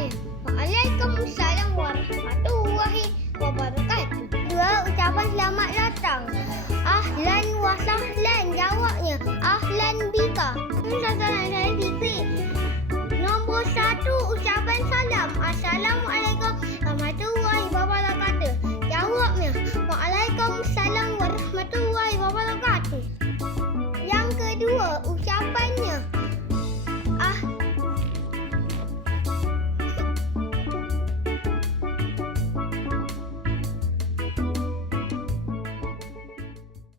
lain. Waalaikumsalam warahmatullahi wabarakatuh. Dua ucapan selamat datang. Ahlan wa sahlan jawabnya. Ahlan bika. Ini saya fikri. Nombor satu ucapan salam. Assalamualaikum warahmatullahi wabarakatuh. Jawabnya. Waalaikumsalam warahmatullahi wabarakatuh. Yang kedua ucapannya.